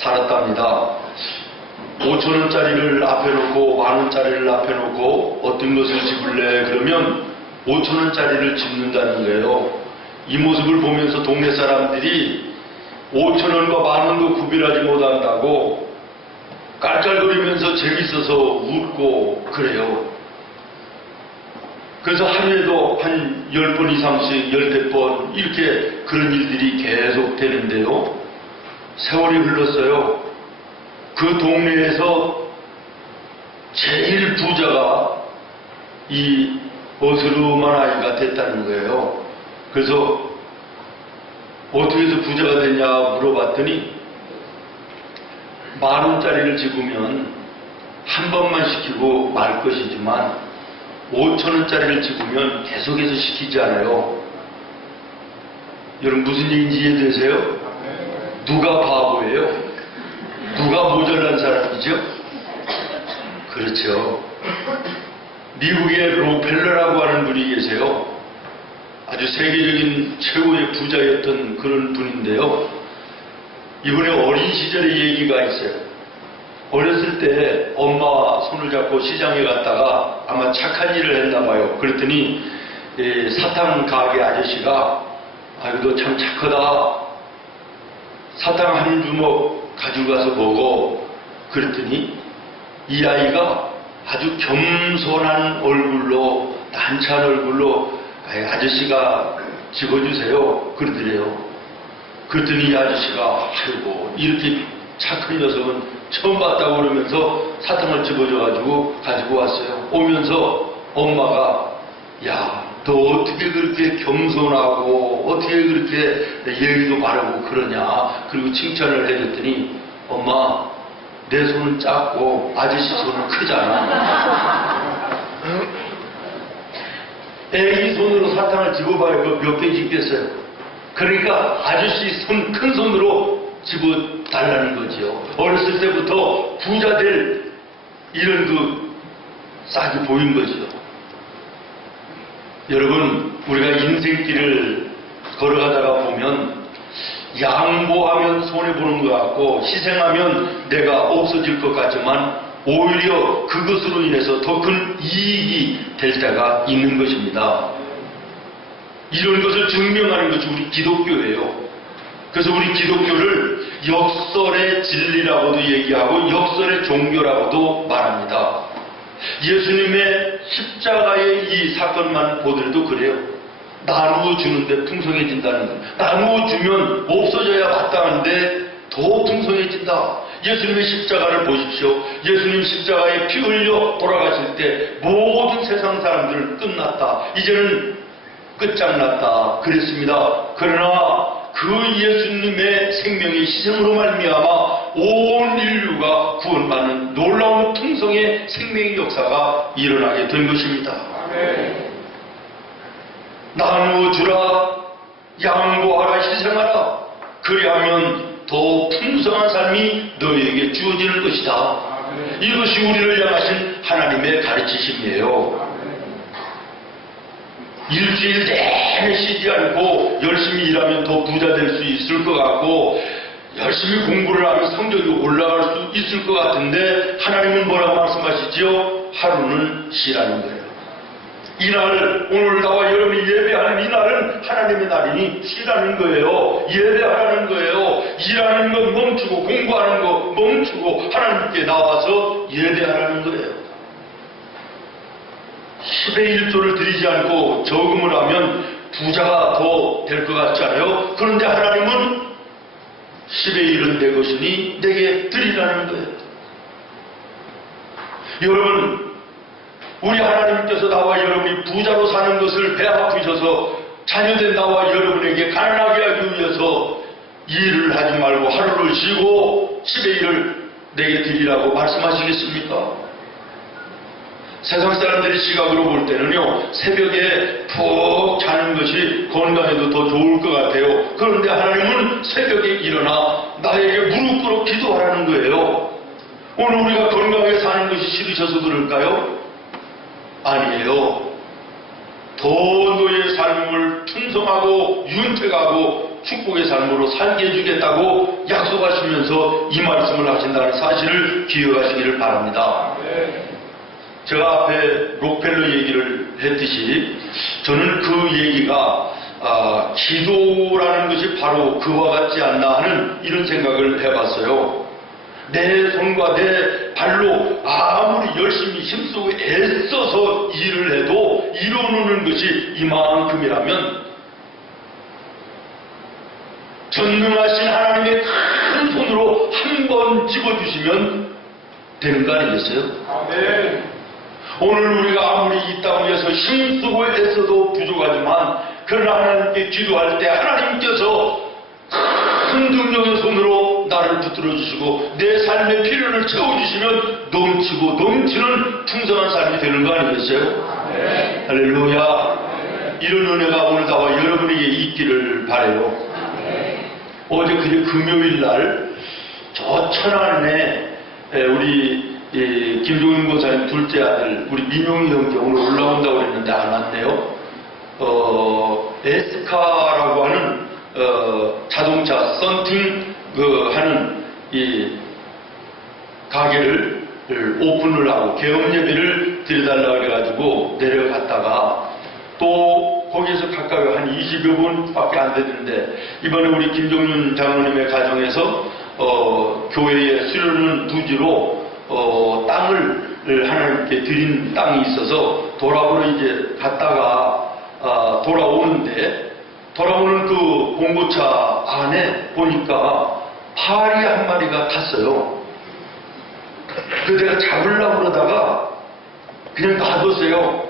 살았답니다. 5,000원짜리를 앞에 놓고 10,000원짜리를 앞에 놓고 어떤 것을 집을래 그러면 5,000원짜리를 집는다는 거예요. 이 모습을 보면서 동네 사람들이 5,000원과 10,000원도 구별하지 못한다고 깔깔거리면서 재밌어서 웃고 그래요. 그래서 하루에도 한 10번 이상씩 10번 이렇게 그런 일들이 계속 되는데요. 세월이 흘렀어요. 그 동네에서 제일 부자가 이 어스름한 아이가 됐다는 거예요. 그래서 어떻게 해서 부자가 됐냐 물어봤더니 10,000원짜리를 집으면 한 번만 시키고 말 것이지만 5,000원짜리를 집으면 계속해서 시키지 않아요. 여러분 무슨 얘기인지 이해되세요? 누가 바보예요? 누가 모자란 사람이죠? 그렇죠. 미국의 록펠러라고 하는 분이 계세요. 아주 세계적인 최고의 부자였던 그런 분인데요. 이분의 어린 시절의 얘기가 있어요. 어렸을 때 엄마와 손을 잡고 시장에 갔다가 아마 착한 일을 했나 봐요. 그랬더니 사탕 가게 아저씨가 아이고 너 참 착하다. 사탕 한 주먹 가지고 가서 먹어. 그랬더니 이 아이가 아주 겸손한 얼굴로 난처한 얼굴로 아저씨가 집어주세요 그러더래요. 그랬더니 이 아저씨가 아이고 이렇게 착한 녀석은 처음 봤다고 그러면서 사탕을 집어줘가지고 가지고 왔어요. 오면서 엄마가 야, 너 어떻게 그렇게 겸손하고 어떻게 그렇게 예의도 바르고 그러냐. 그리고 칭찬을 해줬더니 엄마 내 손은 작고 아저씨 손은 크잖아. 애기 손으로 사탕을 집어봐야 몇 개 집겠어요. 그러니까 아저씨 손 큰 손으로 집어달라는 거지요. 어렸을 때부터 부자 될 이런 그 싹이 보인 거죠. 여러분 우리가 인생길을 걸어가다가 보면 양보하면 손해보는 것 같고 희생하면 내가 없어질 것 같지만 오히려 그것으로 인해서 더 큰 이익이 될 때가 있는 것입니다. 이런 것을 증명하는 것이 우리 기독교예요. 그래서 우리 기독교를 역설의 진리라고도 얘기하고 역설의 종교라고도 말합니다. 예수님의 십자가의 이 사건만 보더라도 그래요. 나누어 주는데 풍성해진다는 거예요. 나누어 주면 없어져야 마땅한데 더 풍성해진다. 예수님의 십자가를 보십시오. 예수님 십자가에 피 흘려 돌아가실 때 모든 세상 사람들은 끝났다. 이제는 끝장났다. 그랬습니다. 그러나 그 예수님의 생명의 희생으로 말미암아 온 인류가 구원받는 놀라운 풍성의 생명의 역사가 일어나게 된 것입니다. 나누어 주라, 양보하라, 희생하라. 그리하면 더 풍성한 삶이 너희에게 주어지는 것이다. 이것이 우리를 향하신 하나님의 가르치심이에요. 일주일 내내 쉬지 않고 열심히 일하면 더 부자 될 수 있을 것 같고 열심히 공부를 하면 성적이 올라갈 수 있을 것 같은데 하나님은 뭐라고 말씀하시죠? 하루는 쉬라는 거예요. 이날 오늘 나와 여러분이 예배하는 이날은 하나님의 날이니 쉬라는 거예요. 예배하라는 거예요. 일하는 것 멈추고 공부하는 것 멈추고 하나님께 나와서 예배하라는 거예요. 10의 1조를 드리지 않고 저금을 하면 부자가 더 될 것 같잖아요. 그런데 하나님은 10의 1은 내 것이니 내게 드리라는 거예요. 여러분 우리 하나님께서 나와 여러분이 부자로 사는 것을 배 아프셔서 자녀된 나와 여러분에게 가난하게 하기 위해서 일을 하지 말고 하루를 쉬고 10의 1을 내게 드리라고 말씀하시겠습니까? 세상 사람들이 시각으로 볼 때는요, 새벽에 푹 자는 것이 건강에도 더 좋을 것 같아요. 그런데 하나님은 새벽에 일어나 나에게 무릎 꿇어 기도하라는 거예요. 오늘 우리가 건강하게 사는 것이 싫으셔서 그럴까요? 아니에요. 더 너의 삶을 충성하고 윤택하고 축복의 삶으로 살게 해주겠다고 약속하시면서 이 말씀을 하신다는 사실을 기억하시기를 바랍니다. 제가 앞에 록펠러 얘기를 했듯이 저는 그 얘기가 기도라는 것이 바로 그와 같지 않나 하는 이런 생각을 해봤어요. 내 손과 내 발로 아무리 열심히 힘쓰고 애써서 일을 해도 이루는 것이 이만큼이라면 전능하신 하나님의 큰 손으로 한 번 집어주시면 되는 거 아니겠어요? 아멘. 오늘 우리가 아무리 이 땅 위에서 힘쓰고 애써도 부족하지만 그러나 하나님께 기도할 때 하나님께서 큰 능력의 손으로 나를 붙들어 주시고 내 삶의 필요를 채워주시면 넘치고 넘치는 풍성한 삶이 되는 거 아니겠어요? 네. 할렐루야. 네. 이런 은혜가 오늘 다와 여러분에게 있기를 바라요. 네. 어제 금요일 날 저 천안에 우리 김종인 고사님 둘째 아들 우리 민용이 형제 오늘 올라온다고 그랬는데 안 왔네요. 에스카라고 하는 자동차 썬팅 하는 이 가게를 오픈을 하고 개업 예배를 드려달라고 해가지고 내려갔다가 또 거기에서 가까이 한 20여 분밖에 안 되는데 이번에 우리 김종윤 장로님의 가정에서 교회에 수련은 부지로 땅을 하나님께 드린 땅이 있어서 돌아보러 이제 갔다가 돌아오는데 돌아오는 그 봉고차 안에 보니까 파리 한 마리가 탔어요. 그래서 내가 잡으려고 그러다가 그냥 놔뒀어요.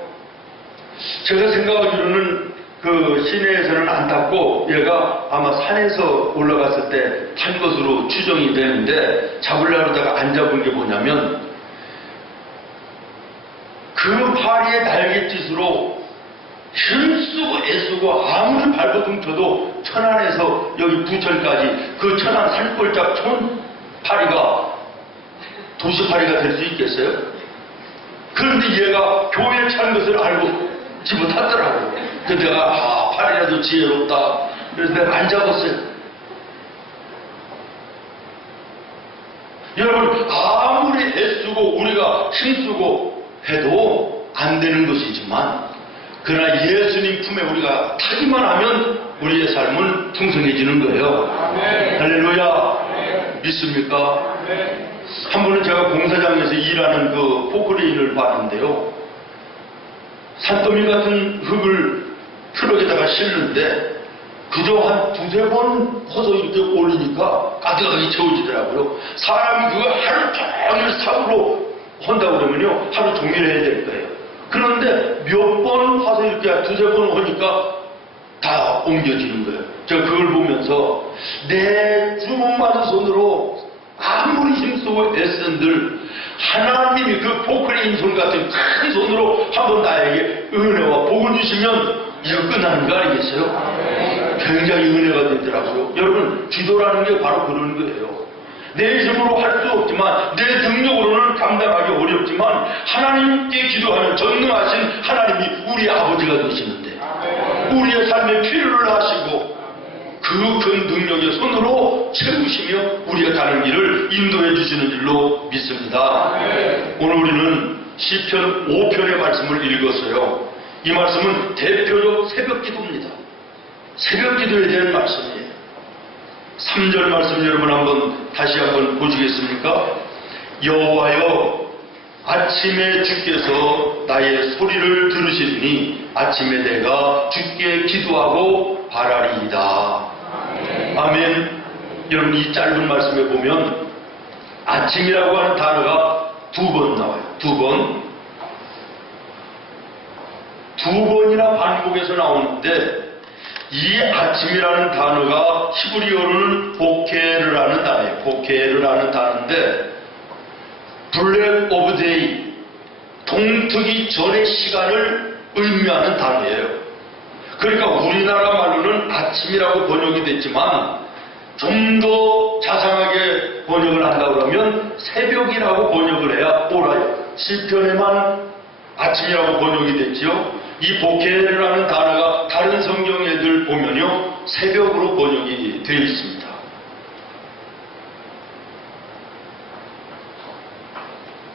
제가 생각하기로는 그 시내에서는 안 탔고 얘가 아마 산에서 올라갔을 때 탄 것으로 추정이 되는데 잡으려고 그러다가 안 잡은 게 뭐냐면 그 파리의 날갯짓으로 힘쓰고 애쓰고 아무리 발버둥 쳐도 천안에서 여기 부천까지 그 천안 산골짝 촌파리가 도시파리가 될 수 있겠어요? 그런데 얘가 교회에 찬 것을 알고 집어탔더라고. 그래서 내가 파리라도 지혜롭다. 그래서 내가 안 잡았어요. 여러분 아무리 애쓰고 우리가 힘쓰고 해도 안 되는 것이지만 그러나 예수님 품에 우리가 타기만 하면 우리의 삶은 풍성해지는 거예요. 아멘. 할렐루야. 아멘. 믿습니까? 아멘. 한 번은 제가 공사장에서 일하는 그 포크레인을 봤는데요. 산더미 같은 흙을 트럭에다가 실는데 그저 한 두세 번 퍼서 이렇게 올리니까 가득하게 채워지더라고요. 사람이 그거 하루 종일 삽으로 한다고 그러면요 하루 종일 해야 될 거예요. 그런데 몇 번 파서 이렇게 두세 번 하니까 다 옮겨지는 거예요. 제가 그걸 보면서 내 주먹만한 손으로 아무리 힘쓰고 애쓴들 하나님이 그 포크레인 손 같은 큰 손으로 한번 나에게 은혜와 복을 주시면 이거 끝나는 거 아니겠어요? 굉장히 은혜가 되더라고요. 여러분 기도라는 게 바로 그런 거예요. 내 힘으로 할 수 없지만 내 능력으로는 감당하기 어렵지만 하나님께 기도하면 전능하신 하나님이 우리 아버지가 되시는데 우리의 삶의 필요를 하시고 그 큰 능력의 손으로 채우시며 우리가 가는 길을 인도해 주시는 줄로 믿습니다. 오늘 우리는 시편 5편의 말씀을 읽었어요. 이 말씀은 대표적 새벽 기도입니다. 새벽 기도에 대한 말씀이에요. 3절 말씀 여러분 다시 한번 보시겠습니까? 여호와여 아침에 주께서 나의 소리를 들으시리니 아침에 내가 주께 기도하고 바라리이다. 아멘. 여러분 이 짧은 말씀에 보면 아침이라고 하는 단어가 두 번 나와요. 두 번이나 반복해서 나오는데 이 아침이라는 단어가 히브리어로는 보케르라는 단어예요. 보케르라는 단어인데 블랙 오브 데이 동트기 전의 시간을 의미하는 단어예요. 그러니까 우리나라 말로는 아침이라고 번역이 됐지만 좀 더 자상하게 번역을 한다 그러면 새벽이라고 번역을 해야 옳아요. 시편에만 아침이라고 번역이 됐지요. 이 보케르라는 단어가 다른 성경에들 보면요 새벽으로 번역이 되어 있습니다.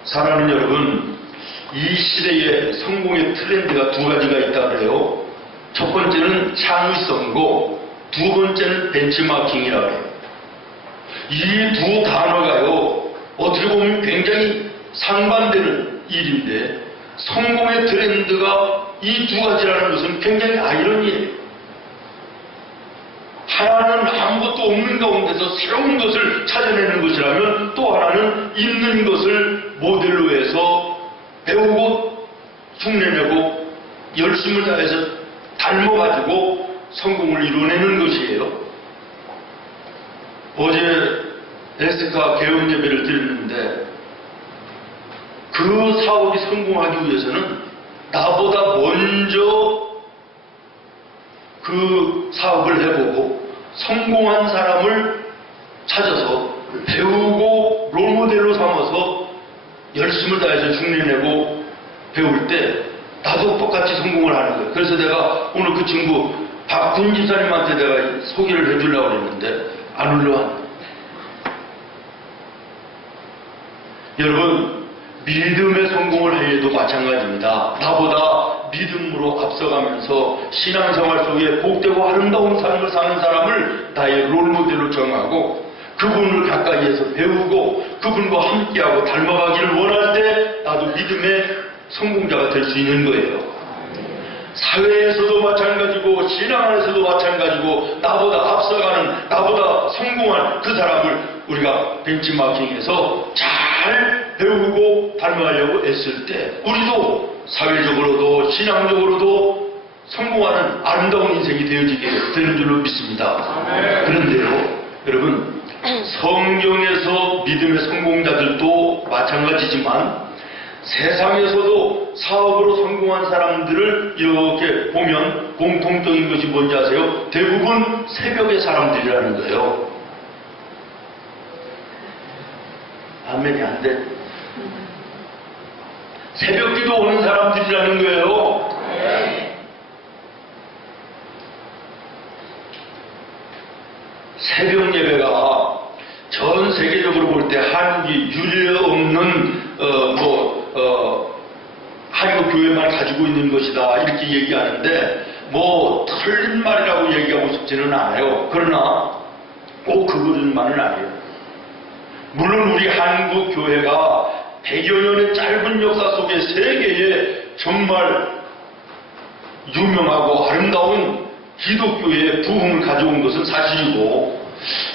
사랑하는 여러분, 이 시대의 성공의 트렌드가 두 가지가 있다 그래요. 첫 번째는 창의성이고 두 번째는 벤치마킹이라고 해요. 이 두 단어가요, 어떻게 보면 굉장히 상반되는 일인데 성공의 트렌드가 이 두 가지라는 것은 굉장히 아이러니해요. 하나는 아무것도 없는 가운데서 새로운 것을 찾아내는 것이라면 또 하나는 있는 것을 모델로 해서 배우고 흉내내고 열심을 다해서 닮아가지고 성공을 이루어내는 것이에요. 어제 에스카 개원 예배를 드렸는데 그 사업이 성공하기 위해서는 나보다 먼저 그 사업을 해보고 성공한 사람을 찾아서 배우고 롤모델로 삼아서 열심을 다해서 흉내내고 배울 때 나도 똑같이 성공을 하는 거예요. 그래서 내가 오늘 그 친구 박군 집사님한테 내가 소개를 해주려고 했는데 안 올라왔네. 여러분, 믿음의 성공을 하려도 마찬가지입니다. 나보다 믿음으로 앞서가면서 신앙생활 속에 복되고 아름다운 삶을 사는 사람을 나의 롤모델로 정하고 그분을 가까이에서 배우고 그분과 함께하고 닮아가기를 원할 때 나도 믿음의 성공자가 될 수 있는 거예요. 사회에서도 마찬가지고 신앙 안에서도 마찬가지고 나보다 앞서가는 나보다 성공한 그 사람을 우리가 벤치마킹해서 잘 배우고 닮아가려고 애쓸 때 우리도 사회적으로도 신앙적으로도 성공하는 아름다운 인생이 되어지게 되는 줄로 믿습니다. 그런데요, 여러분, 성경에서 믿음의 성공자들도 마찬가지지만 세상에서도 사업으로 성공한 사람들을 이렇게 보면 공통적인 것이 뭔지 아세요? 대부분 새벽의 사람들이라는 거예요. 아멘이 안 돼. 새벽기도 오는 사람들이라는 거예요. 새벽 예배가 전 세계적으로 볼 때 한국이 유례없는 한국 교회만 가지고 있는 것이다 이렇게 얘기하는데 뭐 틀린 말이라고 얘기하고 싶지는 않아요. 그러나 꼭 그것만은 아니에요. 물론 우리 한국 교회가 100여 년의 짧은 역사 속에 세계에 정말 유명하고 아름다운 기독교의 부흥을 가져온 것은 사실이고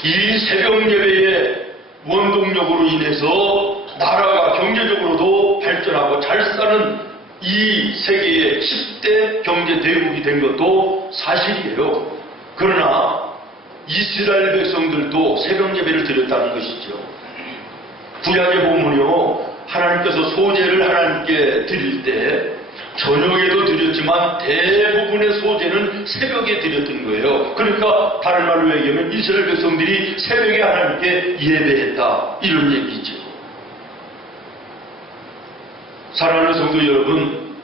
이 새벽 예배의 원동력으로 인해서 나라가 경제적으로도 발전하고 잘 사는 이 세계의 10대 경제 대국이 된 것도 사실이에요. 그러나 이스라엘 백성들도 새벽 예배를 드렸다는 것이죠. 구약에 보면요, 하나님께서 소제를 하나님께 드릴 때 저녁에도 드렸지만 대부분의 소제는 새벽에 드렸던 거예요. 그러니까 다른 말로 얘기하면 이스라엘 백성들이 새벽에 하나님께 예배했다 이런 얘기죠. 사랑하는 성도 여러분,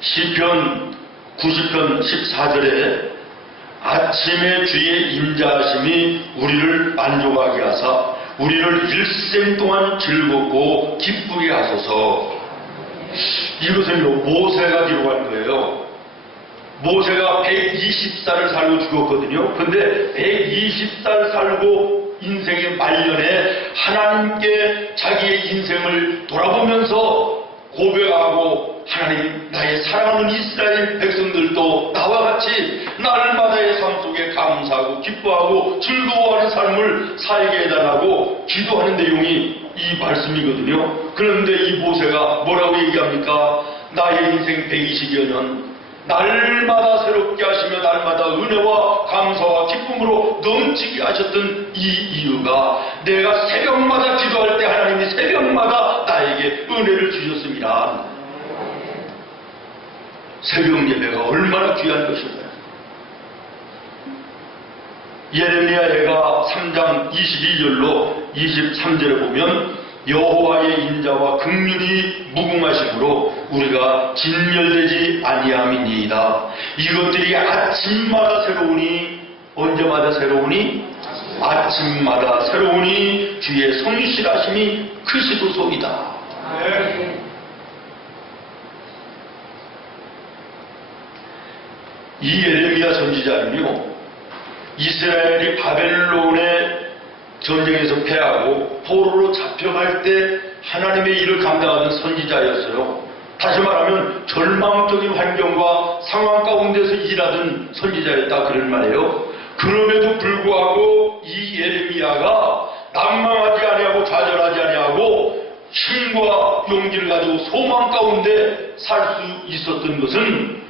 시편 90편 14절에 아침에 주의 인자하심이 우리를 만족하게 하사 우리를 일생 동안 즐겁고 기쁘게 하소서. 이것은요, 모세가 기록한 거예요. 모세가 120살을 살고 죽었거든요. 근데 120살 살고 인생의 말년에 하나님께 자기의 인생을 돌아보면서 고백하고 하나님, 나의 사랑하는 이스라엘 백성들도 나와 같이 날마다의 삶 속에 감사하고 기뻐하고 즐거워하는 삶을 살게 해달라고 기도하는 내용이 이 말씀이거든요. 그런데 이 모세가 뭐라고 얘기합니까? 나의 인생 120여 년 날마다 새롭게 하시며 날마다 은혜와 감사와 기쁨으로 넘치게 하셨던 이 이유가 내가 새벽마다 기도할 때 하나님이 새벽마다 나에게 은혜를 주셨습니다. 새벽 예배가 얼마나 귀한 것인가요? 예레미야가 3장 22절로 23절에 보면 여호와의 인자와 긍휼이 무궁하심으로 우리가 진멸되지 아니함이니이다. 이것들이 아침마다 새로우니 언제마다 새로우니 아침마다 새로우니 주의 성실하심이 크시도소이다. 이 예레미야 선지자는요, 이스라엘이 바벨론의 전쟁에서 패하고 포로로 잡혀갈 때 하나님의 일을 감당하는 선지자였어요. 다시 말하면 절망적인 환경과 상황 가운데서 일하던 선지자였다 그런 말이에요. 그럼에도 불구하고 이 예레미야가 난망하지 아니하고 좌절하지 아니하고 힘과 용기를 가지고 소망 가운데 살 수 있었던 것은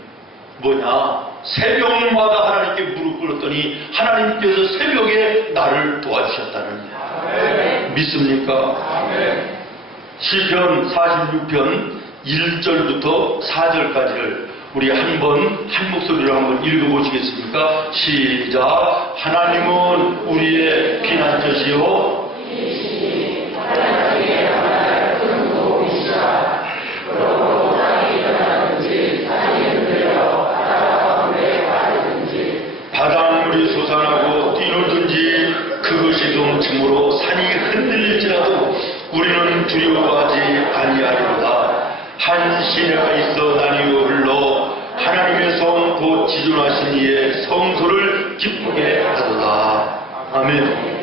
뭐냐? 새벽마다 하나님께 무릎 꿇었더니 하나님께서 새벽에 나를 도와주셨다는 거예요. 믿습니까? 시편 46편 1절부터 4절까지를 우리 한 목소리로 한번 읽어보시겠습니까? 시작. 하나님은 우리의 피난처시요 바닷물이 솟아나고 뛰놀든지 그것이 동침으로 산이 흔들릴지라도 우리는 두려워하지 아니하리로다. 한 시내가 있어 나뉘어 흘러 하나님의 성 곧 지존하신 이의 성소를 기쁘게 하도다. 아멘.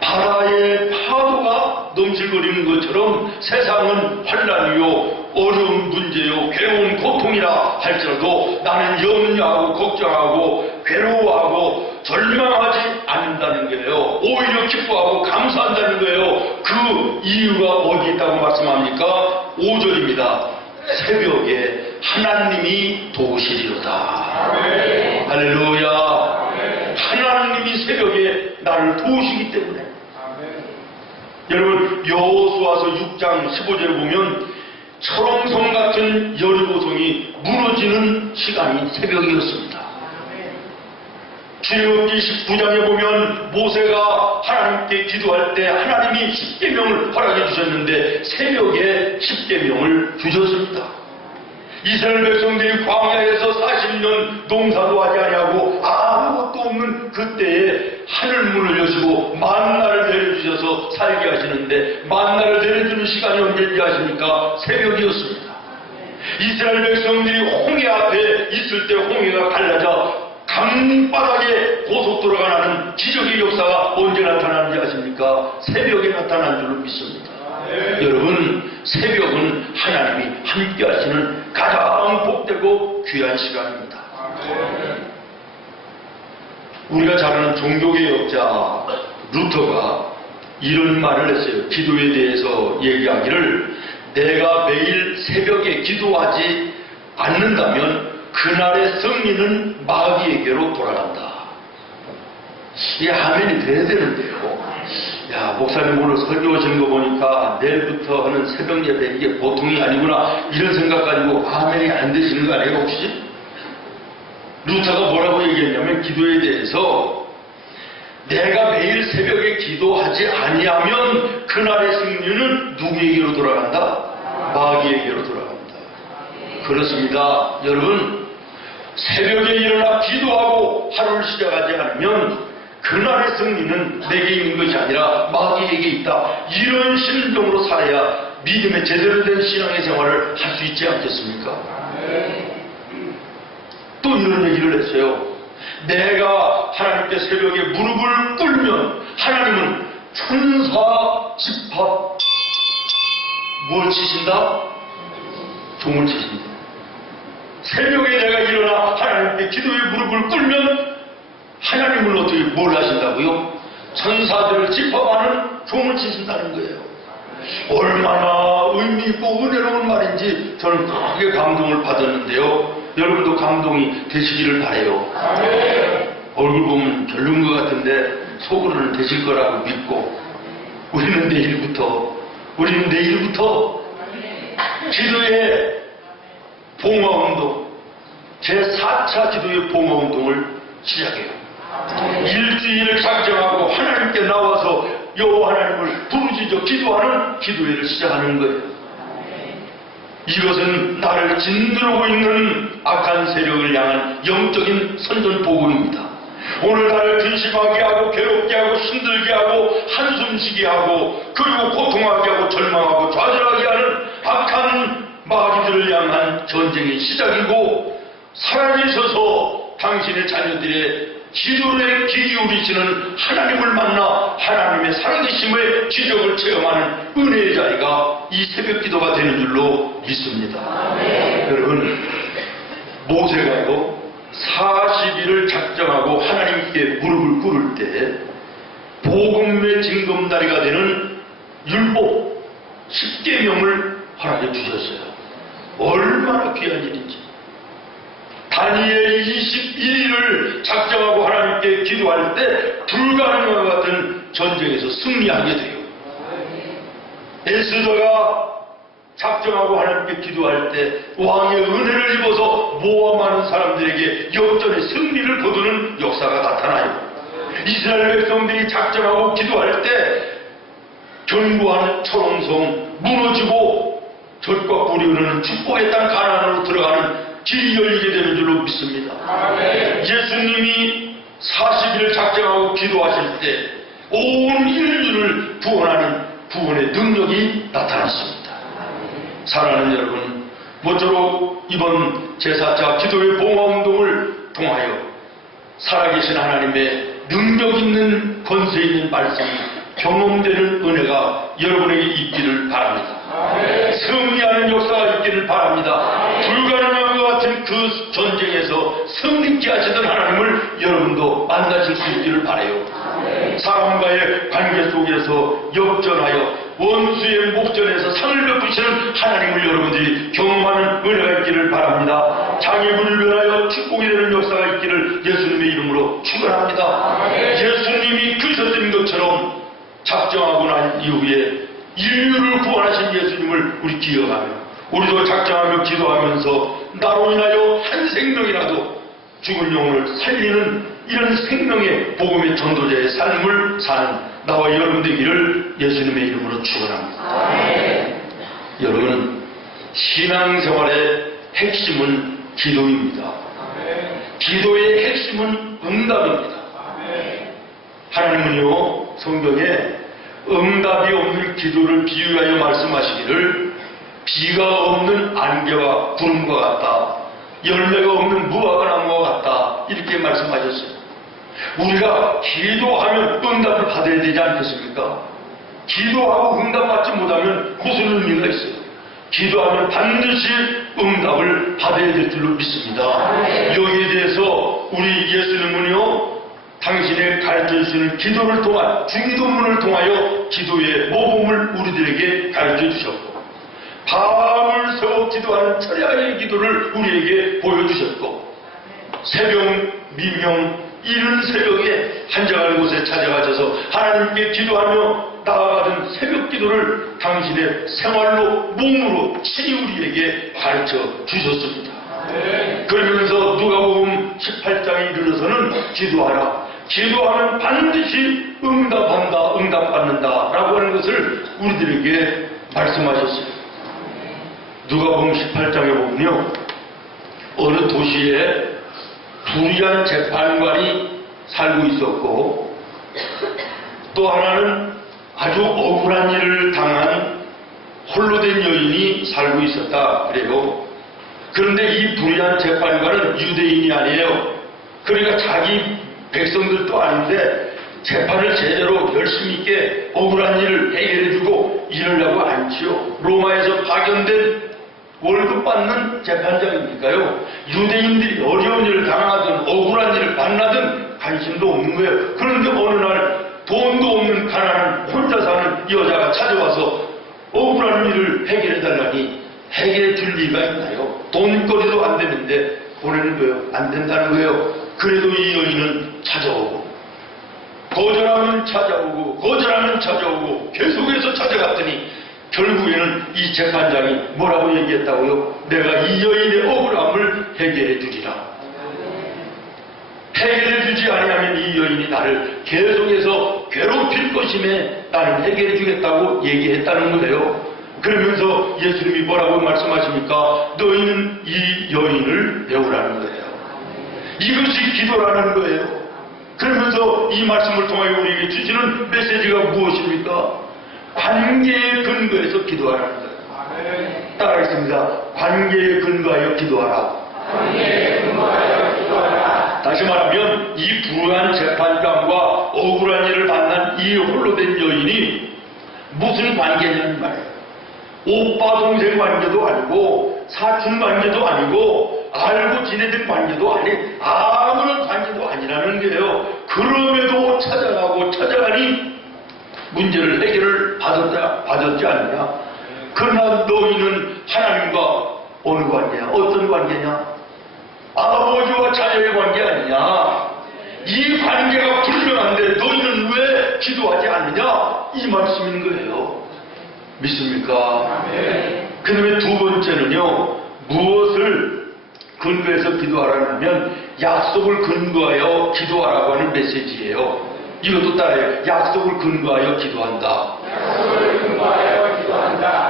바다의 파도가 넘실거리는 것처럼 세상은 환난이요 어려운 문제요 괴로운 고통이라 할지라도 나는 염려하고 걱정하고 괴로워하고 절망하지 않는다는 거예요. 오히려 기뻐하고 감사한다는 거예요. 그 이유가 어디 있다고 말씀합니까? 5절입니다. 새벽에 하나님이 도우시리로다. 아멘. 할렐루야. 아멘. 하나님이 새벽에 나를 도우시기 때문에. 아멘. 여러분 여호수아서 6장 15절에 보면 철옹성 같은 여리고성이 무너지는 시간이 새벽이었습니다. 출애굽기 19장에 보면 모세가 하나님께 기도할 때 하나님이 십계명을 허락해 주셨는데 새벽에 십계명을 주셨습니다. 이스라엘 백성들이 광야에서 40년 농사도 하지 아니하고 아무것도 없는 그때에 하늘문을 여시고 만나를 내려주셔서 살게 하시는데 만나를 내려주는 시간이 언제인지 아십니까? 새벽이었습니다. 이스라엘 백성들이 홍해 앞에 있을 때 홍해가 갈라져 강바닥에 고속도로가 나는 기적의 역사가 언제 나타나는지 아십니까? 새벽에 나타난 줄로 믿습니다. 여러분 새벽은 하나님이 함께 하시는 가장 복되고 귀한 시간입니다. 우리가 잘 아는 종교계 역자 루터가 이런 말을 했어요. 기도에 대해서 얘기하기를 내가 매일 새벽에 기도하지 않는다면 그날의 승리는 마귀에게로 돌아간다. 이게 아멘이 돼야 되는데요. 야, 목사님 오늘 설교하시는 거 보니까 내일부터 하는 새벽 예배 이게 보통이 아니구나 이런 생각 가지고 아멘이 안 되시는 거 아니에요 혹시? 루터가 뭐라고 얘기했냐면 기도에 대해서 내가 매일 새벽에 기도하지 아니하면 그날의 승리는 누구에게로 돌아간다? 마귀에게로 돌아갑니다. 그렇습니다. 여러분 새벽에 일어나 기도하고 하루를 시작하지 않으면 그날의 승리는 내게 있는 것이 아니라 마귀에게 있다. 이런 심정으로 살아야 믿음의 제대로 된 신앙의 생활을 할 수 있지 않겠습니까? 또 이런 얘기를 했어요. 내가 하나님께 새벽에 무릎을 꿇으면 하나님은 천사 집합 뭘 치신다? 종을 치신다. 새벽에 내가 일어나 하나님께 기도에 무릎을 꿇으면 하나님은 어떻게 뭘 하신다고요? 천사들을 집합하는 종을 치신다는 거예요. 얼마나 의미 있고 은혜로운 말인지 저는 크게 감동을 받았는데요. 여러분도 감동이 되시기를 바라요. 얼굴 보면 별론 것 같은데 속으로는 되실 거라고 믿고 우리는 내일부터 기도의 봉화운동 제4차 기도의 봉화운동을 시작해요. 일주일을 작정하고 하나님께 나와서 여호와 하나님을 부르짖어 기도하는 기도회를 시작하는 거예요. 이것은 나를 짓누르고 있는 악한 세력을 향한 영적인 선전포고입니다. 오늘 나를 근심하게 하고 괴롭게 하고 힘들게 하고 한숨쉬게 하고 그리고 고통하게 하고 절망하고 좌절하게 하는 악한 마귀들을 향한 전쟁의 시작이고, 살아계셔서 당신의 자녀들의 기도에 귀 기울이시는 하나님을 만나 하나님의 살아계심의 기적을 체험하는 은혜의 자리가 이 새벽 기도가 되는 줄로 믿습니다. 여러분, 모세가요 40일을 작정하고 하나님께 무릎을 꿇을 때 복음의 징검다리가 되는 율법 10계명을 허락해 주셨어요. 얼마나 귀한 일인지. 다니엘 21일을 작정하고 하나님께 기도할 때 불가능한 것 같은 전쟁에서 승리하게 돼요. 에스더가 작정하고 하나님께 기도할 때 왕의 은혜를 입어서 모아 많은 사람들에게 역전의 승리를 거두는 역사가 나타나요. 이스라엘 백성들이 작정하고 기도할 때 견고한 철옹성 무너지고 젖과 꿀이 흐르는 축복의 땅 가나안으로 들어가는 길이 열리게 되는 줄로 믿습니다. 예수님이 40일 작정하고 기도하실 때 온 인류를 구원하는 구원의 능력이 나타났습니다. 사랑하는 여러분, 모쪼록 이번 제4차 기도의 봉화운동을 통하여 살아계신 하나님의 능력 있는 권세 있는 말씀이 경험되는 은혜가 여러분에게 있기를 바랍니다. 승리하는 역사가 있기를 바랍니다. 불가능한 것 같은 그 전쟁에서 승리케 하시던 하나님을 여러분도 만나실 수 있기를 바라요. 사람과의 관계 속에서 역전하여 원수의 목전에서 상을 베푸시는 하나님을 여러분들이 경험하는 은혜가 있기를 바랍니다. 장애불변하여 축복이 되는 역사가 있기를 예수님의 이름으로 축원합니다. 예수님이 그러셨던 것처럼 작정하고 난 이후에 인류를 구원하신 예수님을 우리 기억하며 우리도 작정하며 기도하면서 나로 인하여 한 생명이라도 죽은 영혼을 살리는 이런 생명의 복음의 전도자의 삶을 사는 나와 여러분 되기를 예수님의 이름으로 축원합니다. 여러분, 신앙생활의 핵심은 기도입니다. 기도의 핵심은 응답입니다. 하나님은요 성경에 응답이 없는 기도를 비유하여 말씀하시기를 비가 없는 안개와 구름과 같다, 열매가 없는 무화과 나무와 같다, 이렇게 말씀하셨어요. 우리가 기도하면 응답을 받아야 되지 않겠습니까? 기도하고 응답 받지 못하면 무슨 의미가 있어요? 기도하면 반드시 응답을 받아야 될 줄로 믿습니다. 여기에 대해서 우리 예수님은요 당신의 가르쳐주시는 기도를 통한 중기도문을 통하여 기도의 모범을 우리들에게 가르쳐주셨고, 밤을 새워 기도하는 철야의 기도를 우리에게 보여주셨고, 새벽, 미명, 이른 새벽에 한적한 곳에 찾아가셔서 하나님께 기도하며 나아가는 새벽 기도를 당신의 생활로, 몸으로 친히 우리에게 가르쳐 주셨습니다. 그러면서 누가복음 18장에 이르러서는 기도하라, 기도하면 반드시 응답한다, 응답받는다 라고 하는 것을 우리들에게 말씀하셨어요. 누가복음 18장에 보면요, 어느 도시에 불의한 재판관이 살고 있었고, 또 하나는 아주 억울한 일을 당한 홀로 된 여인이 살고 있었다 그래요. 그런데 이 불의한 재판관은 유대인이 아니에요. 그러니까 자기 백성들도 아닌데 재판을 제대로 열심히 있게 억울한 일을 해결해주고 이러려고 않지요. 로마에서 파견된 월급 받는 재판장이니까요. 유대인들이 어려운 일을 당하든 억울한 일을 만나든 관심도 없는 거예요. 그런데 어느 날 돈도 없는 가난한 혼자 사는 여자가 찾아와서 억울한 일을 해결해달라니 해결해 줄 리가 있나요? 돈거리도 안 되는데 보내는 거예요. 안 된다는 거예요. 그래도 이 여인은 찾아오고, 거절하면 찾아오고, 거절하면 찾아오고, 계속해서 찾아갔더니 결국에는 이 재판장이 뭐라고 얘기했다고요? 내가 이 여인의 억울함을 해결해 주리라. 해결해 주지 아니하면 이 여인이 나를 계속해서 괴롭힐 것임에 나는 해결해 주겠다고 얘기했다는 거예요. 그러면서 예수님이 뭐라고 말씀하십니까? 너희는 이 여인을 배우라는 거예요. 이것이 기도라는 거예요. 그러면서 이 말씀을 통하여 우리에게 주시는 메시지가 무엇입니까? 관계에 근거해서 기도하라는 거예요. 따라하겠습니다. 관계에 근거하여 기도하라. 다시 말하면 이 불우한 재판장과 억울한 일을 만난 이 홀로 된 여인이 무슨 관계냐는 말이에요. 오빠 동생 관계도 아니고 사촌 관계도 아니고 알고 지내던 관계도 아니 아무런 관계도 아니라는 거예요. 그럼에도 찾아가니 문제를 해결을 받았지 않느냐. 그러나 너희는 하나님과 어느 관계냐? 어떤 관계냐? 아버지와 자녀의 관계 아니냐? 이 관계가 분명한데 너희는 왜 기도하지 않느냐? 이 말씀인 거예요. 믿습니까? 그 다음에 두 번째는요, 무엇을 근거해서 기도하라면 약속을 근거하여 기도하라고 하는 메시지예요. 이것도 따라해요. 약속을 근거하여 기도한다.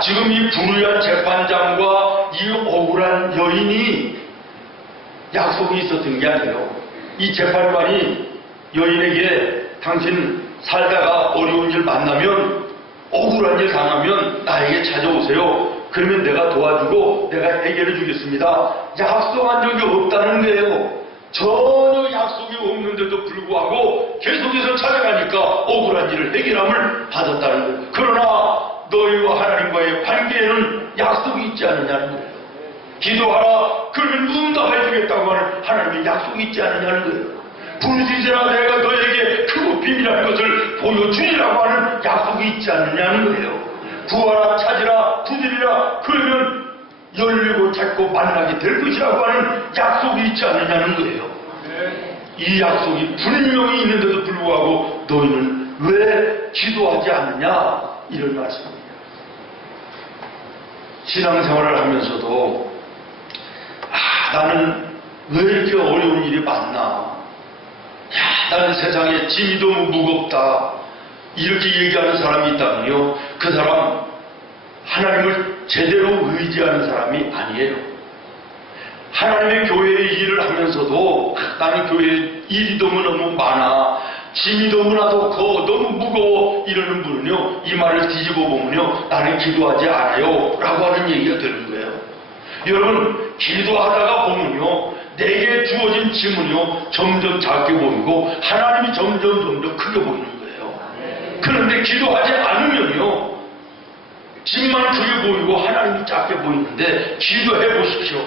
지금 이 불의한 재판장과 이 억울한 여인이 약속이 있었던 게 아니에요. 이 재판관이 여인에게 당신 살다가 어려운 일 만나면 억울한 일 당하면 나에게 찾아오세요. 그러면 내가 도와주고 내가 해결해 주겠습니다. 약속한 적이 없다는 거예요. 전혀 약속이 없는데도 불구하고 계속해서 찾아가니까 억울한 일을 해결함을 받았다는 거예요. 그러나 너희와 하나님과의 관계에는 약속이 있지 않느냐는 거예요. 기도하라. 그러면 응답해 주겠다고 하는 하나님의 약속이 있지 않느냐는 거예요. 불시제나 내가 너에게 크고 비밀한 것을 보여주리라고 하는 약속이 있지 않느냐는 거예요. 구하라, 찾으라, 두드리라. 그러면 열리고 찾고 만나게 될 것이라고 하는 약속이 있지 않느냐는 거예요. 이 약속이 분명히 있는데도 불구하고 너희는 왜 기도하지 않느냐? 이런 말씀입니다. 신앙생활을 하면서도 나는 왜 이렇게 어려운 일이 많나? 나는 세상에 짐이 너무 무겁다. 이렇게 얘기하는 사람이 있다면요, 그 사람 하나님을 제대로 의지하는 사람이 아니에요. 하나님의 교회의 일을 하면서도 나는 교회에 일이 너무너무 많아, 짐이 너무나도 커, 너무 무거워 이러는 분은요, 이 말을 뒤집어 보면요, 나는 기도하지 않아요 라고 하는 얘기가 되는 거예요. 여러분, 기도하다가 보면요, 내게 주어진 짐은요 점점 작게 보이고 하나님이 점점 크게 보이는 거예요. 그런데 기도하지 않으면요 짐만 크게 보이고 하나님이 작게 보이는데, 기도해 보십시오.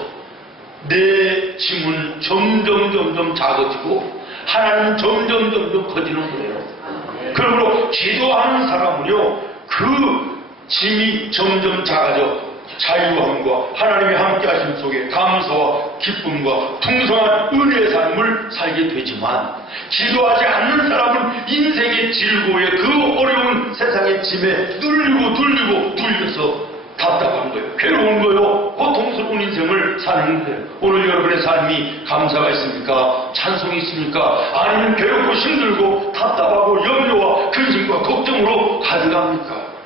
내 짐은 점점 작아지고 하나님은 점점 커지는 거예요. 그러므로 기도하는 사람은요 그 짐이 점점 작아져 자유함과 하나님의 함께하심 속에 감사와 기쁨과 풍성한 은혜의 삶을 살게 되지만, 기도하지 않는 사람은 인생의 질고에 그 어려운 세상의 짐에 눌려서 답답한 거예요. 괴로운 거예요. 고통스러운 인생을 사는 거예요. 오늘 여러분의 삶이 감사가 있습니까? 찬송이 있습니까? 아니면 괴롭고 힘들고 답답하고 염려와 근심과 걱정으로 가득합니까?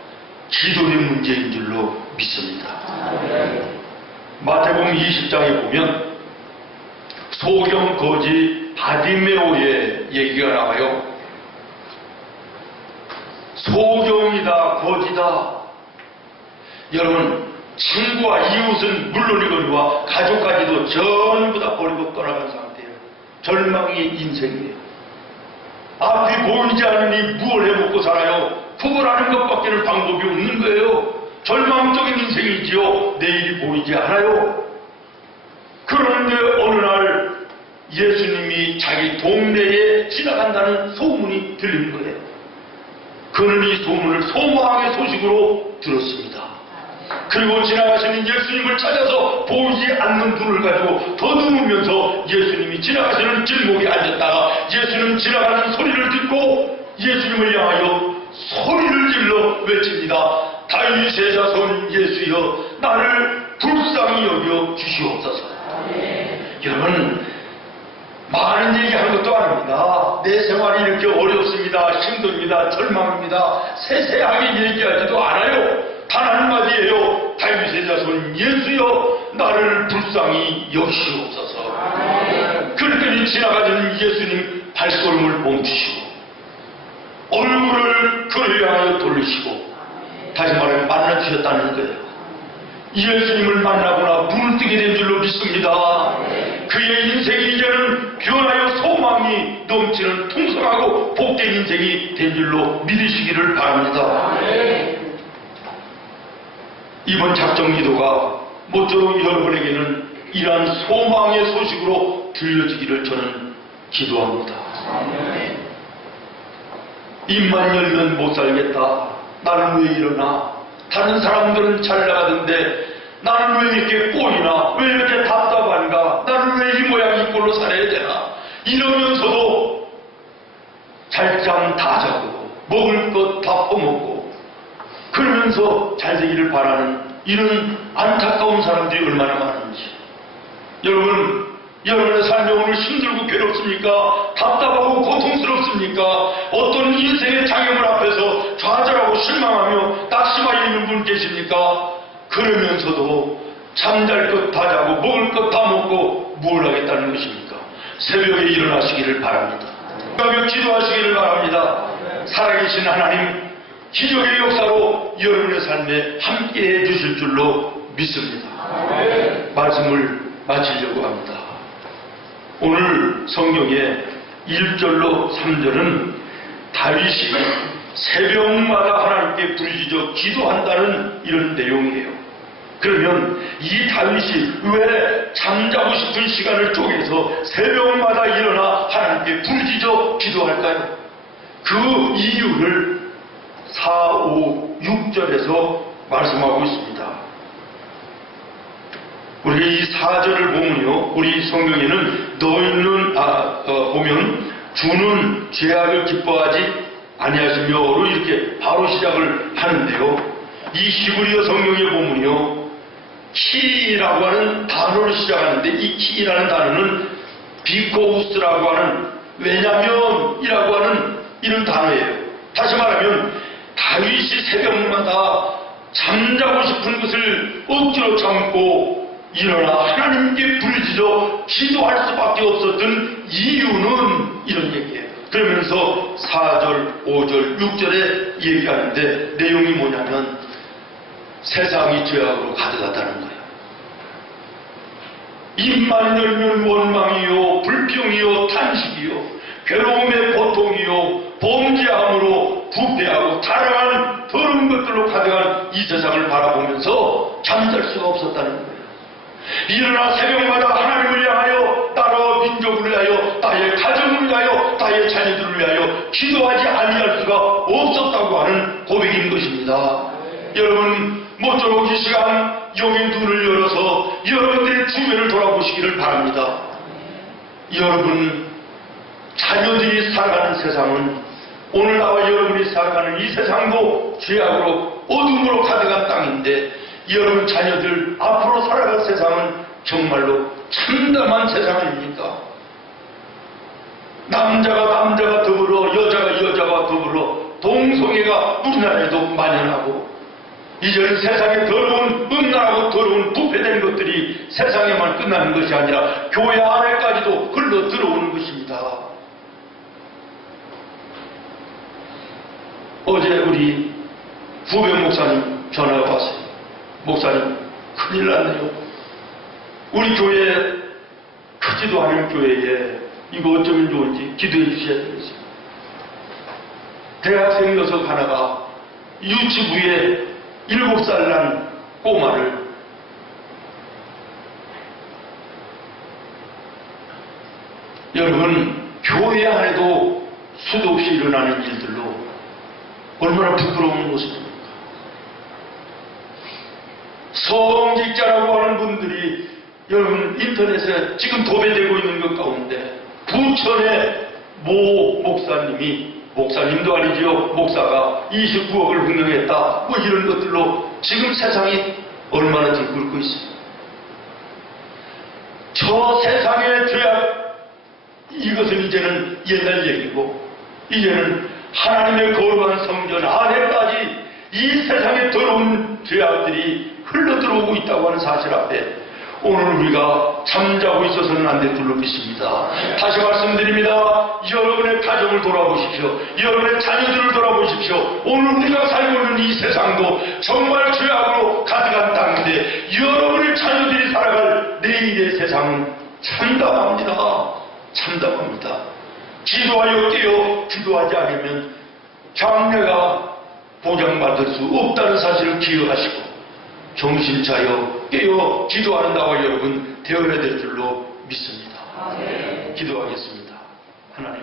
기도의 문제인 줄로 믿습니다. 마태복음 20장에 보면 소경 거지 바디메오의 얘기가 나와요. 소경이다, 거지다. 여러분, 친구와 이웃은 물론이거니와 가족까지도 전부 다 버리고 떠나간 상태예요. 절망의 인생이에요. 앞이 보이지 않으니 무엇을 해먹고 살아요? 구걸하는 것밖에는 방법이 없는 거예요. 절망적인 인생이지요. 내일이 보이지 않아요. 그런데 어느 날 예수님이 자기 동네에 지나간다는 소문이 들린 거예요. 그는 이 소문을 소망의 소식으로 들었습니다. 그리고 지나가시는 예수님을 찾아서 보이지 않는 눈을 가지고 더듬으면서 예수님이 지나가시는 길목에 앉았다가 예수님 지나가는 소리를 듣고 예수님을 향하여 소리를 질러 외칩니다. 다윗의 자손 예수여, 나를 불쌍히 여겨 주시옵소서. 여러분, 많은 얘기하는 것도 아닙니다. 내 생활이 이렇게 어렵습니다. 힘듭니다. 절망입니다. 세세하게 얘기하지도 않아요. 단 하나님 맞이에요. 다윗의 자손 예수여 나를 불쌍히 여기시옵소서. 그랬더니 지나가던 예수님 발걸음을 멈추시고 얼굴을 그를 향하여 돌리시고 다시 말하면 만나주셨다는 거예요. 예수님을 만나거나 눈을 뜨게 된 줄로 믿습니다. 그의 인생이 이제는 변하여 소망이 넘치는 풍성하고 복된 인생이 된 줄로 믿으시기를 바랍니다. 이번 작정기도가 모쪼록 여러분에게는 이러한 소망의 소식으로 들려지기를 저는 기도합니다. 입만 열면 못 살겠다. 나는 왜 이러나? 다른 사람들은 잘 나가던데 나는 왜 이렇게 꼬이나? 왜 이렇게 답답한가? 나는 왜 이 모양 이 꼴로 살아야 되나? 이러면서도 잘 잠 다 자고 먹을 것 다 퍼먹고 그러면서 잘 되기를 바라는 이런 안타까운 사람들이 얼마나 많은지. 여러분, 여러분의 삶이 오늘 힘들고 괴롭습니까? 답답하고 고통스럽습니까? 어떤 인생의 장애물 앞에서 좌절하고 실망하며 낙심하여 있는 분 계십니까? 그러면서도 잠잘 것 다 자고 먹을 것 다 먹고 뭘 하겠다는 것입니까? 새벽에 일어나시기를 바랍니다. 새벽에 기도하시기를 바랍니다. 살아계신 하나님 기적의 역사로 여러분의 삶에 함께해 주실 줄로 믿습니다. 말씀을 마치려고 합니다. 오늘 성경의 1절로 3절은 다윗이 새벽마다 하나님께 부르짖어 기도한다는 이런 내용이에요. 그러면 이 다윗이 왜 잠자고 싶은 시간을 쪼개서 새벽마다 일어나 하나님께 부르짖어 기도할까요? 그 이유를 4, 5, 6절에서 말씀하고 있습니다. 우리 이 4절을 보면요, 우리 성경에는 너희는 보면 주는 죄악을 기뻐하지 아니하시며로 이렇게 바로 시작을 하는데요. 이 히브리어 성경에 보면요, 키라고 하는 단어로 시작하는데 이 키라는 단어는 비코우스라고 하는 왜냐면이라고 하는 이런 단어예요. 다시 말하면 다윗이 새벽마다 잠자고 싶은 것을 억지로 참고 일어나 하나님께 부르짖어 기도할 수밖에 없었던 이유는 이런 얘기예요. 그러면서 4절, 5절, 6절에 얘기하는데 내용이 뭐냐면 세상이 죄악으로 가득하다는 거예요. 입만 열면 원망이요, 불평이요, 탄식이요, 괴로움의 고통이요, 범죄함으로 부패하고 타락한 더러운 것들로 가득한 이 세상을 바라보면서 잠잘 수가 없었다는 거예요. 일어나 새벽마다 하나님을 향하여 나라와 민족을 위하여 나의 가정을 위하여 나의 자녀들을 위하여 기도하지 아니할 수가 없었다고 하는 고백인 것입니다. 여러분, 모쪼록 이 시간 여기 눈을 열어서 여러분들의 주변을 돌아보시기를 바랍니다. 여러분, 자녀들이 살아가는 세상은 오늘 나와 여러분이 살아가는 이 세상도 죄악으로 어둠으로 가득한 땅인데 여러분 자녀들 앞으로 살아갈 세상은 정말로 참담한 세상 아닙니까? 남자가 더불어 여자가 더불어 동성애가 우리나라에도 만연하고 이제는 세상에 더러운 음란하고 더러운 부패된 것들이 세상에만 끝나는 것이 아니라 교회 안에까지도 흘러 들어오는 것입니다. 어제 우리 후배 목사님 전화가 왔어요. 목사님, 큰일 났네요. 우리 교회, 크지도 않은 교회에 이거 어쩌면 좋은지 기도해 주셔야 되겠어요. 대학생 녀석 하나가 유치부에 7살 난 꼬마를 여러분, 교회 안에도 수도 없이 일어나는 일들로 얼마나 부끄러운 모습입니까? 성직자라고 하는 분들이 여러분 인터넷에 지금 도배되고 있는 것 가운데 부천의 모 목사님이, 목사님도 아니지요, 목사가 29억을 횡령했다, 뭐 이런 것들로 지금 세상이 얼마나 들끓고 있습니다. 저 세상의 죄악, 이것은 이제는 옛날 얘기고 이제는 하나님의 거룩한 성전 안에까지 이 세상에 더러운 죄악들이 흘러들어오고 있다고 하는 사실 앞에 오늘 우리가 잠자고 있어서는 안 될 줄로 믿습니다. 다시 말씀드립니다. 여러분의 가정을 돌아보십시오. 여러분의 자녀들을 돌아보십시오. 오늘 우리가 살고 있는 이 세상도 정말 죄악으로 가득한 땅인데 여러분의 자녀들이 살아갈 내일의 세상은 참담합니다. 참담합니다. 기도하여 깨어 기도하지 않으면 장래가 보장받을 수 없다는 사실을 기억하시고 정신 차려 깨어 기도하는 나와 여러분 되어야 될 줄로 믿습니다. 기도하겠습니다. 하나님